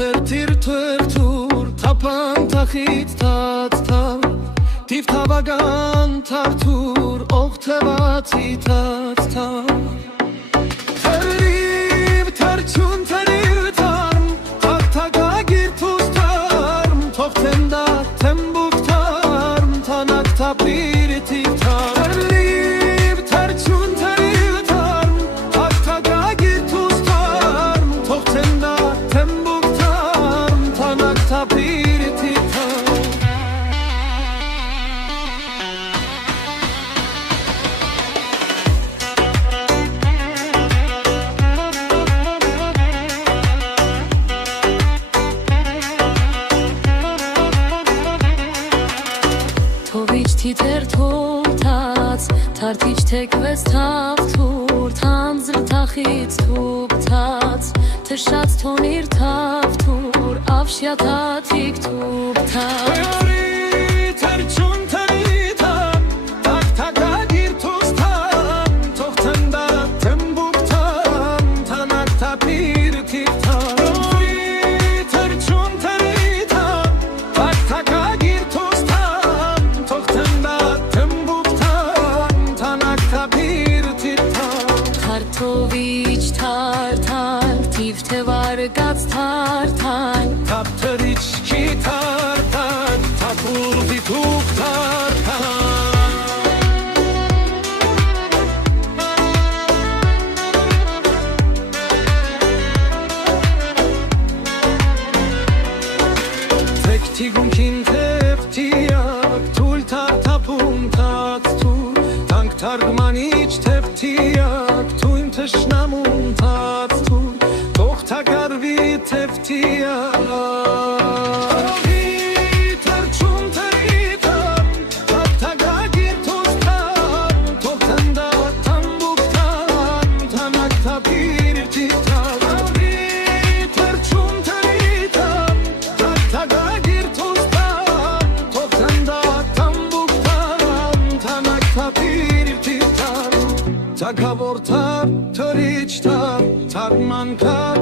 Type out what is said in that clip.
թերթիր թափան թախից թաթ Տիվ թավագան թարթուր օղթևացի թաթ Թերիվ թերչուն թերիր թարմ թագագիր թուս թարմ Թող թենդա թեմբուկ թարմ թանակ թապիր թիվ թարմ Թերիվ թերչուն թերիր թարմ թագագիր թուս թարմ Թող թենդա թեմբուկ թարմ թանակ թապիր թիվ թարմ Թիթեր թողտած, թարթիչ թեկվեց թավթուր, թանձր թախից թուբթած, թշած թոնիր թավթուր, ավշյա թաթիք թուբթած թերչուն թերիթան, թագագիր թուստան, թող թնդա թմբուկ թան, թանակ թապիր թիվթան Թերչուն թերիթան, թագագիր թուստան, թող թնդա թմբուկ թան, թանակ թապիր թիվթան Թարթովիչ թարթանք, թիվ թևարգած թարթանք Թապ թրիչքի թարթան, թապուր դիթուկ թարթան Թիգունքին թևթիակ, թույլ թարթապում թացթուր Թանք թարգմանիչ թևթիակ, թույն թշնամում թացթուր Թող թագարվի թևթիակ Թերչուն թերիթան, թագագիր թուստան Թող թնդա թամբուկ թան, թանակ թապիր թիվթան Թերչուն թերիթան, թագագիր թուստան Թող թնդա թամբուկ թան, թանակ թապիր թիվթան Թագավոր թար, թրիչ թար, թարման թար